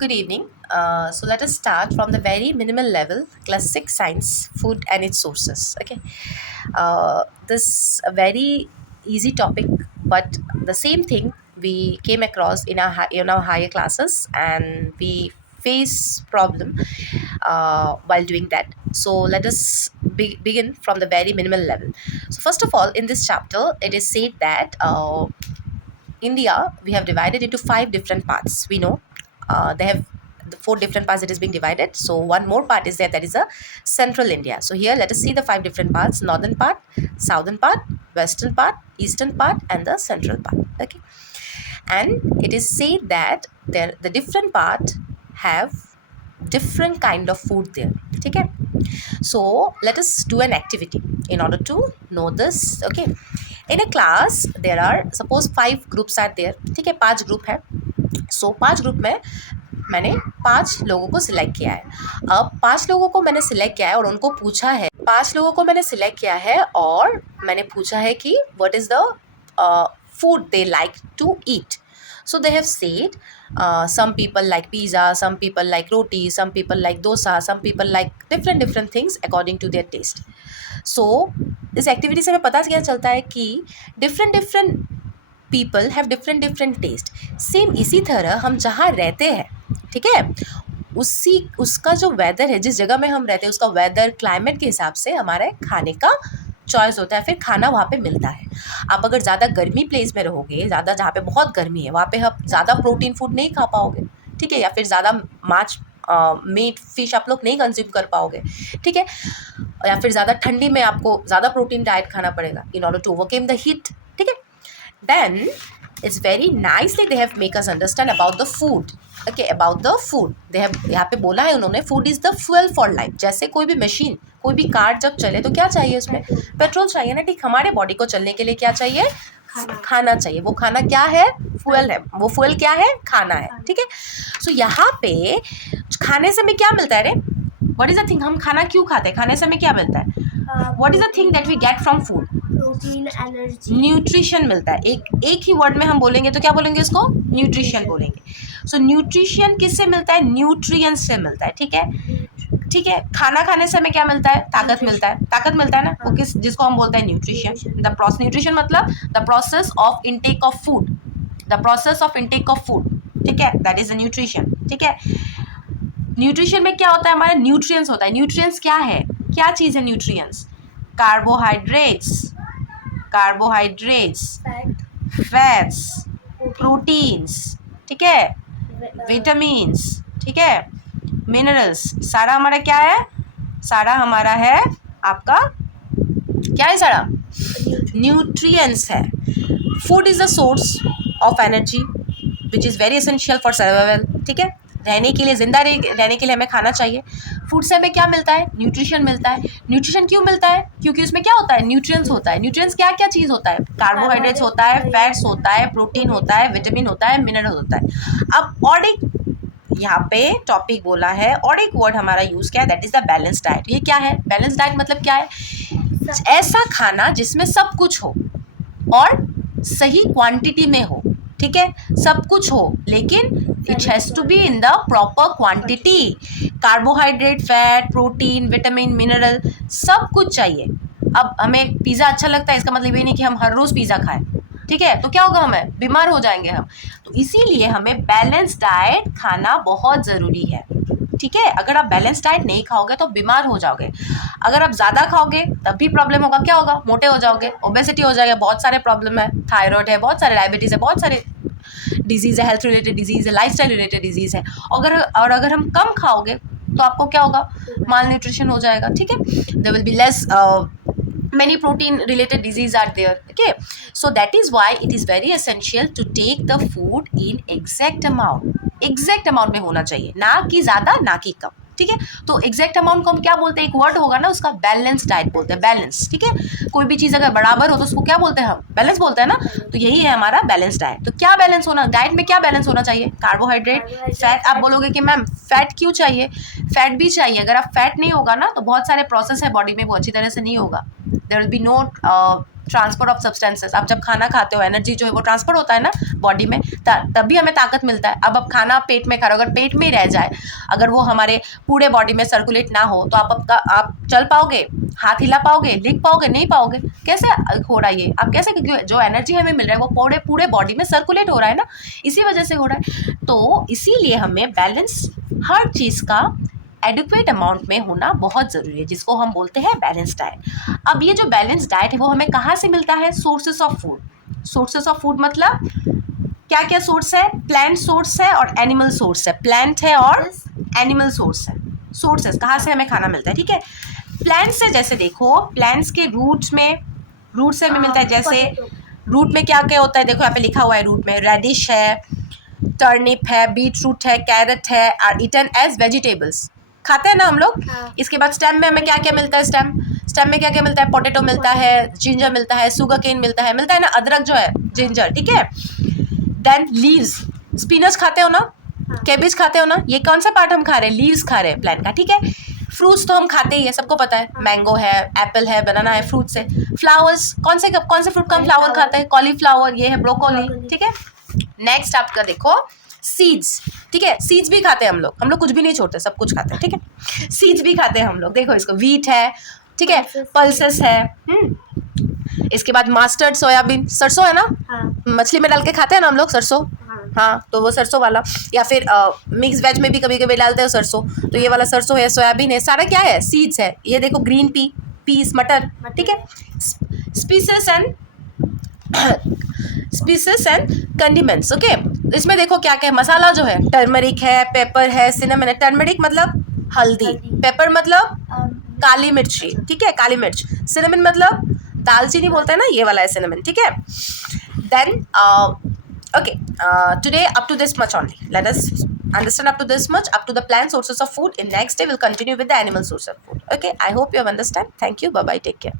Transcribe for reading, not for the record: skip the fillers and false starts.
Good evening. So let us start from the very minimal level, class 6 science, food and its sources. Okay. This a very easy topic, but the same thing we came across in our higher classes, and we face problem while doing that. So let us begin from the very minimal level. So first of all, in this chapter, it is said that India, we have divided into five different parts. We know they have the four different parts it is being divided. So one more part is there, that is a central India. So here let us see the five different parts: northern part, southern part, western part, eastern part, and the central part. Okay, and it is said that the different part have different kind of food there. Okay, so let us do an activity in order to know this. Okay, in a class there are suppose 5 groups are there. ठीक है, 5 group है. सो 5 group में मैंने 5 लोगों को select किया है. अब 5 लोगों को मैंने सिलेक्ट किया है और उनको पूछा है, 5 लोगों को मैंने सिलेक्ट किया है और मैंने पूछा है कि what is the food they like to eat. So they have said some people like pizza, some people like roti, some people like dosa, some people like different things according to their taste. So इस activity से हमें पता क्या चलता है कि different people have different taste. Same इसी तरह हम जहाँ रहते हैं, ठीक है, उसका जो वेदर है, जिस जगह में हम रहते हैं उसका वेदर क्लाइमेट के हिसाब से हमारे खाने का चॉइस होता है, फिर खाना वहाँ पे मिलता है. आप अगर ज़्यादा गर्मी प्लेस में रहोगे, ज़्यादा जहाँ पे बहुत गर्मी है, वहाँ पे आप ज़्यादा प्रोटीन फूड नहीं खा पाओगे. ठीक है, या फिर ज़्यादा माछ मीट फिश आप लोग नहीं कंज्यूम कर पाओगे. ठीक है, या फिर ज़्यादा ठंडी में आपको ज़्यादा प्रोटीन डाइट खाना पड़ेगा in order to overcome the heat. ठीक है, then it's very nicely they have make us understand about the food. Okay, about the food they have यहाँ पे बोला है उन्होंने, food is the fuel for life. जैसे कोई भी मशीन, कोई भी कार जब चले तो क्या चाहिए, उसमें पेट्रोल चाहिए ना. ठीक, हमारे बॉडी को चलने के लिए क्या चाहिए, खाना चाहिए. वो खाना क्या है, फ्यूल है. वो फ्यूल क्या है, खाना है. ठीक है, सो यहाँ पे खाने से हमें क्या मिलता है रे, व्हाट इज द थिंग, हम खाना क्यों खाते हैं, खाने से हमें क्या मिलता है, what is the thing that we get from food, protein, energy, nutrition मिलता है. एक ही वर्ड में हम बोलेंगे तो क्या बोलेंगे, इसको न्यूट्रिशन बोलेंगे. सो न्यूट्रिशन किससे मिलता है, न्यूट्रिएंट्स से मिलता है. ठीक है, ठीक है, खाना खाने से हमें क्या मिलता है, ताकत मिलता है. ताकत मिलता है ना, वो किस जिसको हम बोलते हैं न्यूट्रिशन. द प्रोसेस, न्यूट्रिशन मतलब the process of intake of food, the process of intake of food. ठीक है, दैट इज अ न्यूट्रिशन. ठीक है, न्यूट्रिशन में क्या होता है, हमारे न्यूट्रिएंट्स होता है. न्यूट्रिएंट्स क्या है, क्या चीज़ है न्यूट्रिएंट्स, कार्बोहाइड्रेट्स, फैट्स, प्रोटीन्स, ठीक है, विटामिन्स, ठीक है, मिनरल्स. सारा हमारा क्या है, सारा हमारा है आपका क्या है, सारा न्यूट्रिएंट्स है. Food is the source of energy which is very essential for survival. ठीक है, रहने के लिए, जिंदा रहने के लिए हमें खाना चाहिए. फूड से हमें क्या मिलता है, न्यूट्रिशन मिलता है. न्यूट्रिशन क्यों मिलता है, क्योंकि उसमें क्या होता है, न्यूट्रिएंट्स होता है. न्यूट्रिएंट्स क्या क्या चीज़ होता है, कार्बोहाइड्रेट्स होता है, फैट्स होता है, प्रोटीन होता है, विटामिन होता है, मिनरल होता है. अब और एक यहाँ पे टॉपिक बोला है और एक वर्ड हमारा यूज़ किया है, that is the balance diet. ये क्या है, बैलेंस डाइट मतलब क्या है, ऐसा खाना जिसमें सब कुछ हो और सही क्वांटिटी में हो. ठीक है, सब कुछ हो लेकिन it has to be in the proper quantity. Carbohydrate, fat, protein, vitamin, mineral, सब कुछ चाहिए. अब हमें पिज़्ज़ा अच्छा लगता है, इसका मतलब ये नहीं कि हम हर रोज़ पिज़्ज़ा खाएं. ठीक है, तो क्या होगा, हमें बीमार हो जाएंगे हम. तो इसीलिए हमें बैलेंस डाइट खाना बहुत ज़रूरी है. ठीक है, अगर आप बैलेंस डाइट नहीं खाओगे तो बीमार हो जाओगे. अगर आप ज़्यादा खाओगे तब भी प्रॉब्लम होगा. क्या होगा, मोटे हो जाओगे, ओबेसिटी हो जाएगा, बहुत सारे प्रॉब्लम है, थायराइड है, बहुत सारे डायबिटीज़ है, बहुत सारे डिजीज़ है, हेल्थ रिलेटेड डिजीज़ है, लाइफस्टाइल रिलेटेड डिजीज़ है. अगर हम कम खाओगे तो आपको क्या होगा, माल न्यूट्रिशन हो जाएगा. ठीक है, there will be less many protein related disease are there. Okay, so that is why it is very essential to take the food in exact amount में होना चाहिए, ना कि ज़्यादा ना कि कम. ठीक है, तो एग्जैक्ट अमाउंट को हम क्या बोलते हैं, एक वर्ड होगा ना उसका, बैलेंस डाइट बोलते हैं. बैलेंस, ठीक है, कोई भी चीज़ अगर बराबर हो तो उसको क्या बोलते हैं, हम बैलेंस बोलते हैं ना. तो यही है हमारा बैलेंस डाइट. तो क्या बैलेंस होना, डाइट में क्या बैलेंस होना चाहिए, कार्बोहाइड्रेट, फैट. आप बोलोगे कि मैम फैट क्यों चाहिए, फैट भी चाहिए. अगर आप फैट नहीं होगा ना तो बहुत सारे प्रोसेस है बॉडी में, वो अच्छी तरह से नहीं होगा. There will be no transport of substances. आप जब खाना खाते हो एनर्जी जो है वो ट्रांसफर होता है ना बॉडी में, तभी हमें ताकत मिलता है। अब खाना पेट में खा रहे हो, अगर पेट में ही रह जाए, अगर वो हमारे पूरे बॉडी में सर्कुलेट ना हो तो आप चल पाओगे, हाथ हिला पाओगे, लिख पाओगे, नहीं पाओगे। कैसे हो रहा है ये? आप कैसे, क्योंकि जो एनर्जी हमें मिल रहा है वो पूरे पूरे बॉडी में सर्कुलेट हो रहा है ना, इसी वजह से हो रहा है। तो इसीलिए हमें बैलेंस हर चीज़ का एडिक्वेट अमाउंट में होना बहुत ज़रूरी है, जिसको हम बोलते हैं बैलेंस डाइट। अब ये जो बैलेंस डाइट है वो हमें कहाँ से मिलता है? Sources of food. Sources of food मतलब क्या क्या सोर्स है? प्लांट सोर्स है और एनिमल सोर्स है। प्लांट है और एनिमल सोर्स है। सोर्सेस कहाँ से हमें खाना मिलता है, ठीक है। प्लांट से जैसे देखो, प्लांट्स के रूट्स में, रूट से हमें मिलता है। जैसे रूट में क्या क्या होता है, देखो यहाँ पे लिखा हुआ है, रूट में रेडिश है, टर्निप है, बीट रूट है, कैरेट है, आर ईटन एज वेजिटेबल्स। खाते हैं ना हम लोग। हाँ। इसके बाद स्टेम में हमें क्या क्या मिलता है? स्टेम में क्या क्या मिलता है? पोटैटो मिलता है, जिंजर मिलता है, सुगर केन मिलता है ना, अदरक जो है, जिंजर, ठीक है। देन लीव्स, स्पिनच खाते हो ना, कैबेज खाते हो ना, ये कौन सा पार्ट हम खा रहे हैं? लीव्स खा रहे हैं प्लांट का, ठीक है। फ्रूट्स तो हम खाते ही है, सबको पता है, मैंगो है, एप्पल है, बनाना है, फ्रूट्स है। फ्लावर्स, कौन से फ्रूट का हम फ्लावर खाते हैं? कॉलीफ्लावर, ये है ब्रोकोली, ठीक है। नेक्स्ट आपका देखो सीड्स, ठीक है। सीड्स भी खाते हैं हम लोग कुछ भी नहीं छोड़ते, सब कुछ खाते हैं, ठीक है। सीड्स भी खाते हैं हम लोग, देखो इसको, वीट है, ठीक है, पल्सेस है, इसके बाद मास्टर्ड सोयाबीन, सरसों है ना, हाँ। मछली में डाल के खाते हैं ना हम लोग सरसों, हाँ, तो वो सरसों वाला, या फिर मिक्स वेज में भी कभी कभी डालते हो सरसों, तो ये वाला सरसों है, सोयाबीन है, सारा क्या है? सीड्स है। ये देखो ग्रीन पीस, मटर, ठीक है। Species and condiments, okay. इसमें देखो क्या क्या है, मसाला जो है, टर्मरिक है, पेपर है, सिनेमन है। टर्मरिक मतलब हल्दी, पेपर मतलब काली मिर्ची, ठीक है, काली मिर्च। सिनेमन मतलब दालचीनी बोलते हैं ना, ये वाला है सिनेमन, ठीक है। Then okay, today up to this much only. Let us understand up to this much, up to the plant sources of food. In next day we'll continue with the animal source of food. Okay, I hope you have understand. Thank you, bye bye, take care.